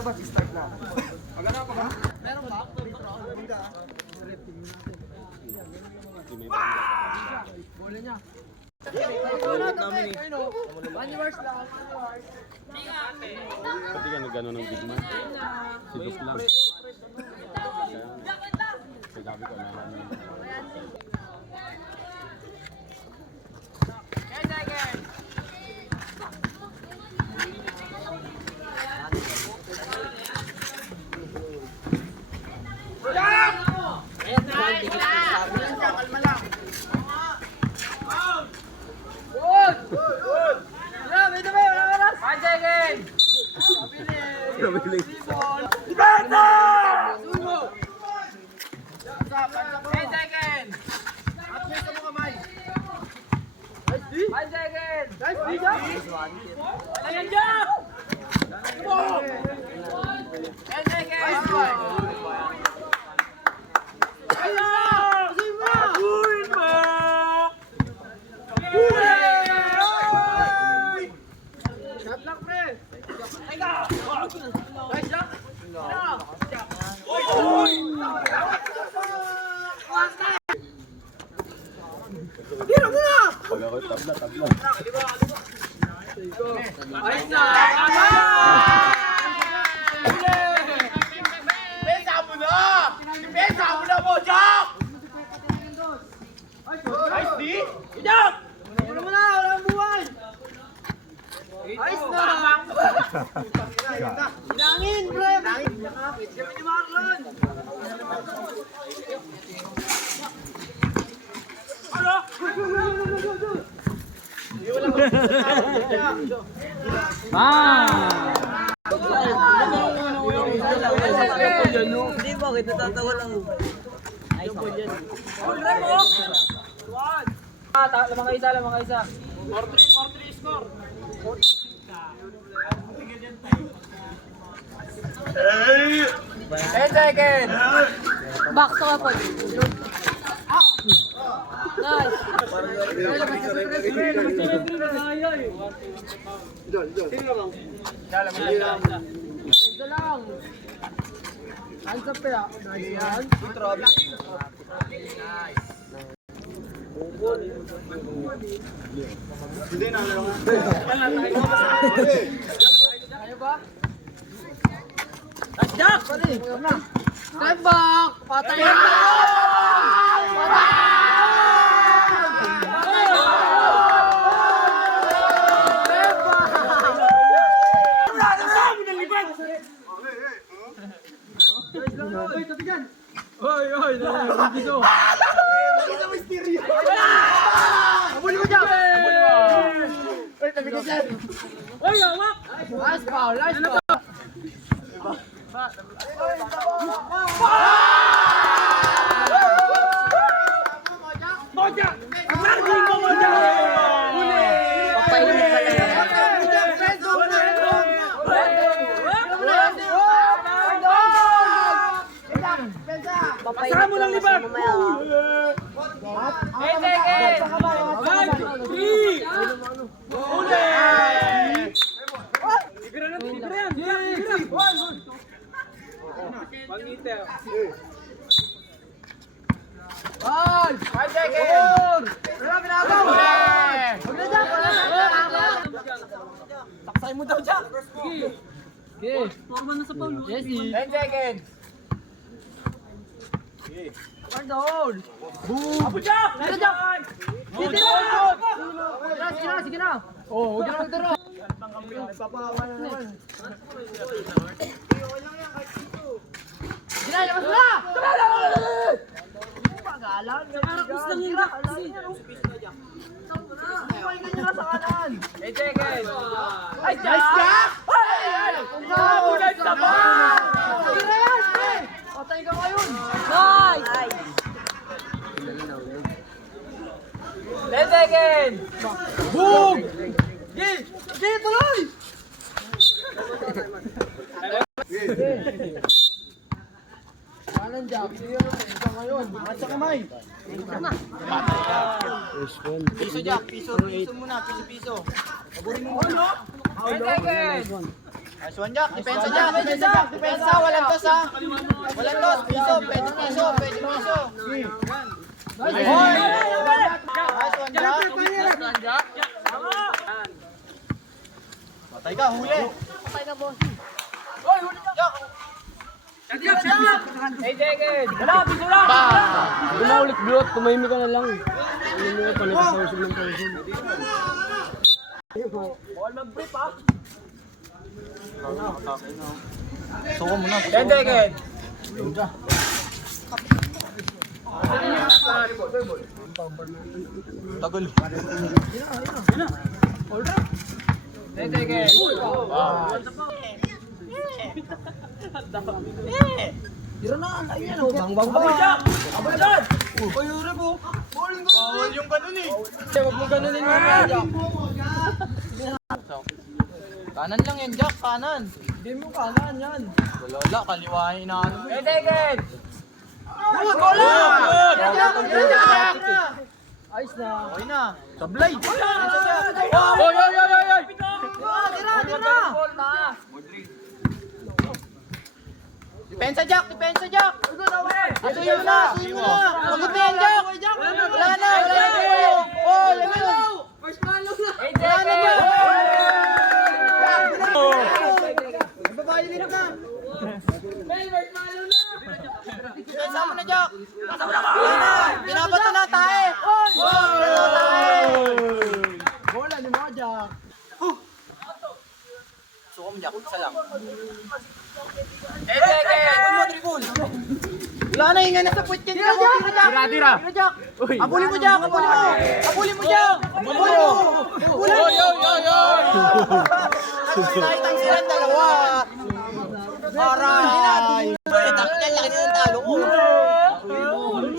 Dapat start na. Maganda pa ba? Meron ba? Bola niya. Ulit namin eh. Maniwars lang. Pati ka nag-ano ng big man. Si Duke lang. Kaya sabi ko na namin. Pag ako tabla. Ayos na! Pesa mo na! Pesa mo na mo, Jack! Ayos di? Jack! Wala mo na! Wala ang buwan! Ayos na! Inangin, pre! Nakapit kami ni Marlon! Ano? Hindi ba? Kita tatawa lang. Ayos po dyan. Lamang ka isa. 4-3 score. 10 seconds! Back to kapag. Nice. Ito lang. Hands up kaya. Nice yan. Kaya ba? Nice, Jack! Step back. Patay na. Nice foul. Nice foul. Papainit pala yan. Pasara mo ng liban! 10 seconds! 5, 3! Uli! Libre yan! Pangiter! 5 seconds! Wala pinagaw! Taksay mo daw dyan! Okay. Jesse. 10 seconds! Turn the hole! Boom! Apo Jack! Tira, Jack! Sige na! Oh, huwag na magtaro! Sige na, labas mo na! Pagalan! Nakarakus lang yung Jack! Kumain ka nyo na sa kanan! 8 seconds! Ay, Jack! Nabulan sa ba? Tira yan! Patay ka ngayon! Nice. 10 seconds! Boom! Sige, tuloy! Kanan, Jack. Sige na, isa ngayon. At sa kamay. Piso Jack, piso muna, piso. Paburin mo muna. 10 seconds! Nice one, Jack. Depensa, Jack. Depensa. Walang tos, ha. Walang tos. Piso. Pwede piso. Hoy! Nice one, Jack. Patay ka, huli. Patay na, boss. Jack. Hindi mo ulit blot, tumahimik ka na lang. Ano mo yung panagpapawsig ng pawsig. Suko mo na. 10 seconds. Tagal. Bawal yung ganun eh. Huwag mo ganunin mo na, Jack. Kanan lang yan, Jack. Kanan. Hindi mo kanan yan. Wala, kaliwain na ano mo. 10 seconds! Ayos na. Okay na. Sablay. Oy! Depensa, Jack. Asuyo mo na. Sagot na yan, Jack. Wala na. Oh, yan yun. Wala na, Jack. Babayilit na. Depensa mo na, Jack. Wala na. Pinabato na tayo. Bola ni mo, Jack. Suko mo, Jack. Isa lang. 10 seconds! Wala na, hinga na sa puwet yan. Tira. Jack. Abulin mo, Jack. Abulin mo, Jack. Ang silang dalawa. Aray. Takyan, laki na ng talo ko.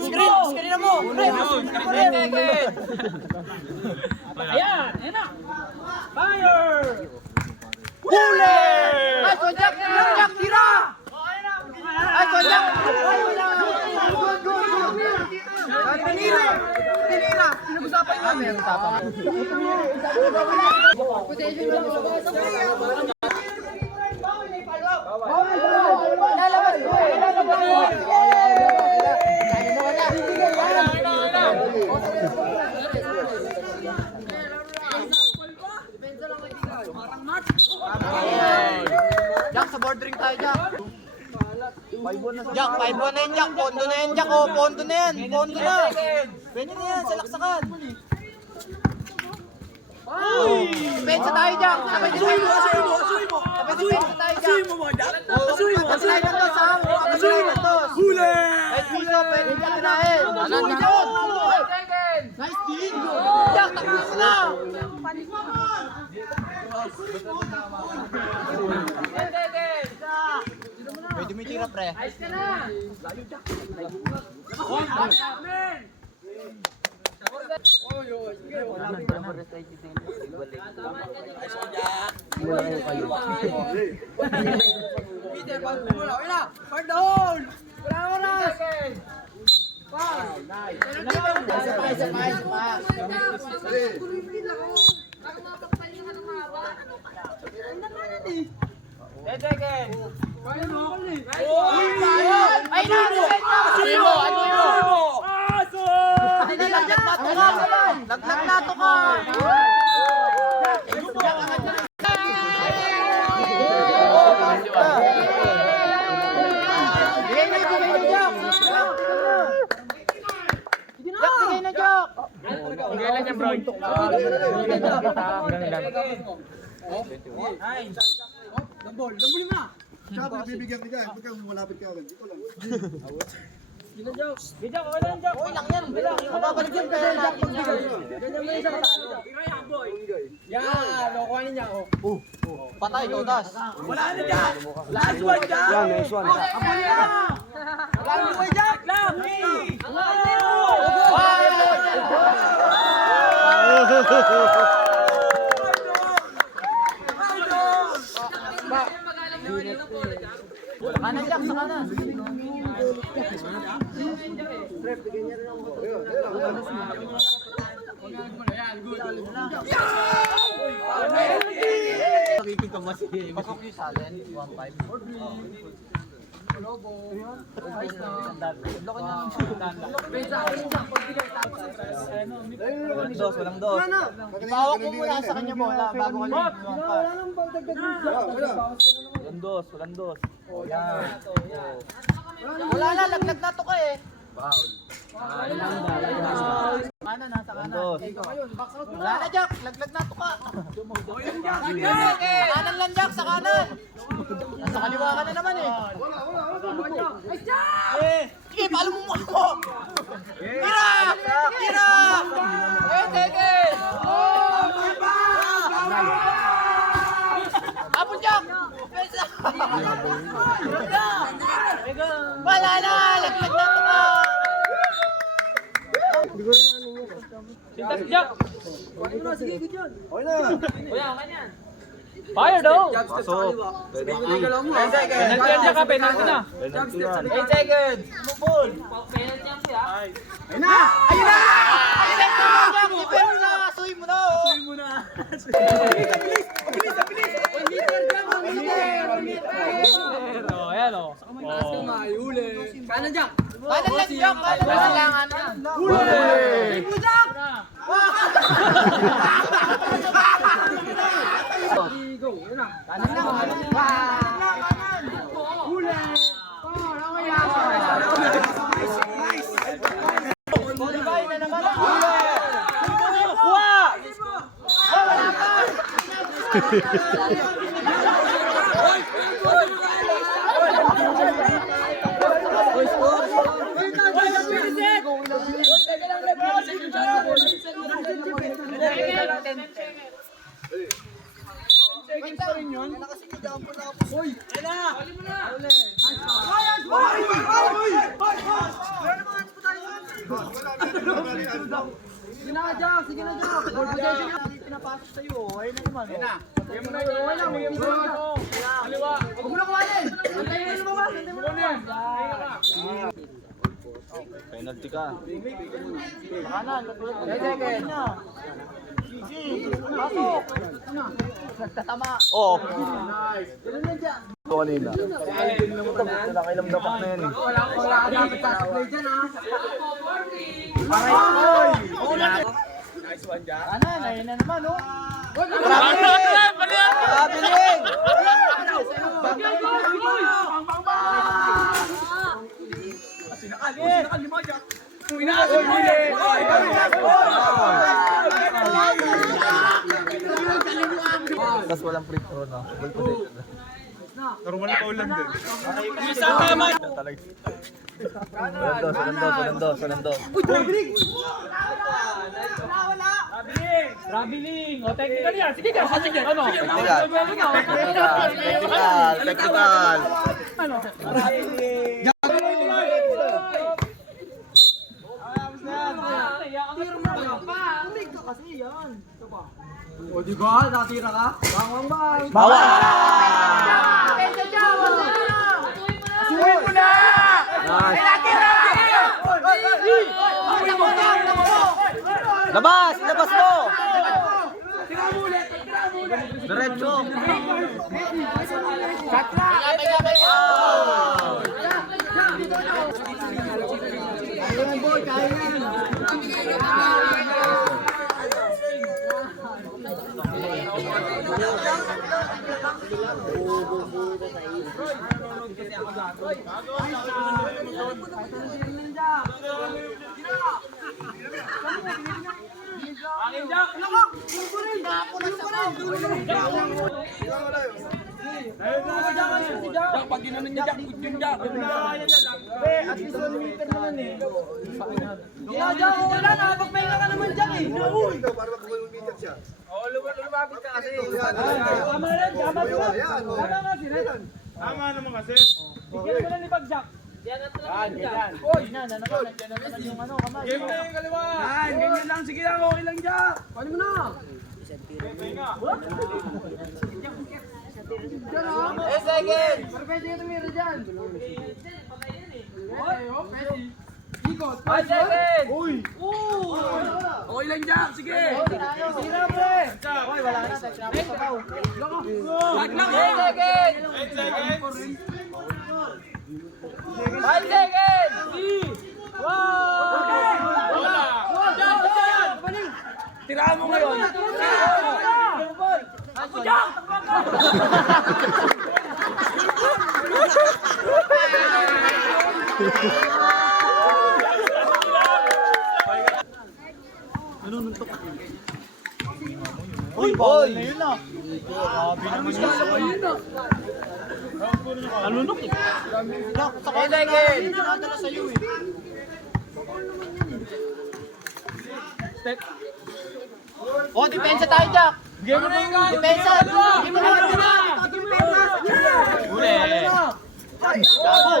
Screen na mo. Ayan na! Fire! Huli! Ay, so Jack, tira! Ay, so Jack! Tinira! Pinag-usapan namin. Jack, sa bordering tayo, Jack. Jack, 5-1 na yan, Jack. Pondo na yan, Jack. Oh, pondo na yan. Pondo na. Pwede na yan, salaksakan. Depensa tayo, Jack. Sabay depensa tayo, Jack. Asuy mo, tayo ng tos, ha? Asuy ng tos. Huli! Kahit piso, pwede ka tirahin. Nice team. Jack, takbo mo na. Pwede mo tira, pre. Ay na! Asimo! Laglag na to ka! Bigay na, Jack! Bigay lang yan, bro. Tsaka bibigyan ka dyan, pagka malapit ka agad, ikaw lang. Okay lang yan. Mababalik yan pera natin yan. Yan, kukuhanin niya ako. Patay, todas. Wala na dyan! Last one dyan! Yan, nice one. Abuli na! Last one dyan! Kanan, Jack, sa kanan. makikita mo si Pasok yung salin, 1-5. Walang dos. Ipawak mo muna sa kanya bola bago ka lang. Walang dos. Oh, yan. Wala na, laglag na to ka eh. Kanan, nasa kanan. Wala na, Jack. Laglag na to ka. Kanan lang, Jack. Sa kanan. Nasa kaliwa ka na naman eh. Sige, palo mo mo ako. Tira! Tira! Sige! Apon, Jack! Wala na! Laglag na to ka. Sintas Jack! Okay na. Fire daw! Pasok. Penalty yan ka, penalty na. 8 seconds. Mupol. Ayun na! Ayun na! Ayun na! Pero na! Suy mo na! Suy mo na! Oh, ayan oh. Kanan Jack. Kanan lang, Jack! Kanan lang, kanan. Qualify na naman ang huli! Kuha! Wala pa! Sige na Jack, sige na Jack. Pinapasok sa'yo, ayun na naman. Bigyan mo na yun. Bigyan mo na yun. Kaliwa. Huwag mo na kuhanin. Antayin mo na lumabas. Antayin mo na lumabas. Penalty ka. Kanan, 10 seconds. Pasok! Nagtatama. Oh. Nice. Ito kanina. Nakailam dapat na yan eh. Wala ka dapat sa play dyan ha. Kanan, ayun na naman oh. Pabiling! Tapos walang free throw na. Normal pa ulan din. Walang dos. Traveling. O, technical yan. Sige ka. Sige. Ano? Technical. O diba, nakatira ka? Bang bang. Bawa! Suwi mo na! Labas! Labas mo! Diretso! Angin Jack. Jack, pag ginanon niya Jack, good yun Jack. At least 1 meter naman eh. Jack, wala na. Pagpahinga ka naman Jack eh. Para mag-1 siya. Oo, lumabit ka kasi. Tama rin, tama rin. Ayan. Tama nga si Red. Tama naman kasi. Bigyan mo na ni Pag Jack. Yan. Oy, na naman yung ano, kamay. Game na yung kaliwa. Yan, ganyan lang. Sige lang, okay lang Jack. Paano mo na? Diyan ha? 10 seconds. Pero pwede yung tumira dyan. Oy, oh, pwede. 5 seconds. Okay lang dyan, sige. Sira pre. Oy, wala na. Sinabi sa tao. Wag lang 8 seconds. 5 seconds. 3. Tirahan mo ngayon. Ako dyan. Uy, bawal na yun ah. Alunok eh. Sa kanya na pinadala sa'yo eh. Oh, depensa tayo, Jack. Depensa. Hindi mo naman Uli. Gago.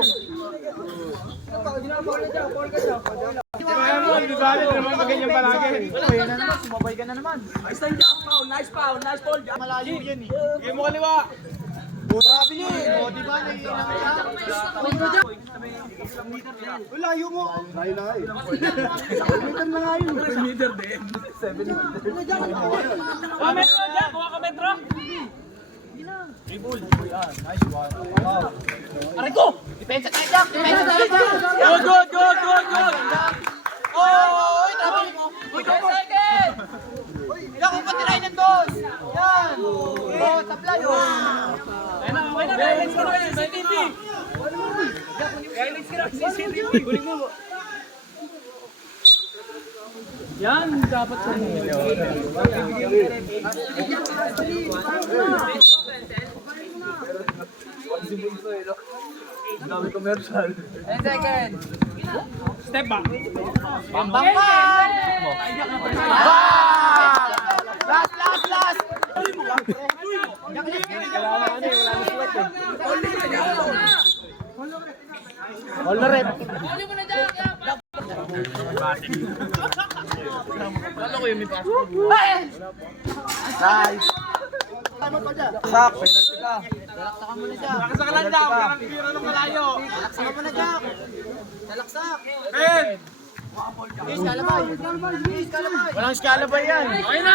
Uy, na naman. Sumabay ka na naman. Nice lang dyan, foul. Nice foul. Nice foul dyan. Malayo yan eh. Game mo kaliwa. Grabe niya. O, di ba? Naiinang siya. Layo mo. Layo na nga eh. Meter na nga yun. 3 meter din. Kuha metro dyan. Kuha ka metro. Aray ko! Depensa tayo, Jack. Depensa tayo, Jack. Good. Oh, travel mo. 10 seconds. Jack, kung patirahin ng dos. Yan. Oh, tablay. Okay na. Guys, ka na yung CCTV. Guys, ka na yung CCTV. Guling mo. Yan, dapat sa Dami commercial. 10 seconds. Step back. Bambang ka! Last! All na rin. Huli mo na dyan. Nice! Sak, penalty ka. Talaksakan mo na, Jack. Sa kalan dyan. Parang tira ng malayo. Talaksakan mo na, Jack. Talaksak. Ben! Kalabay. Kalabay yan. Okay na.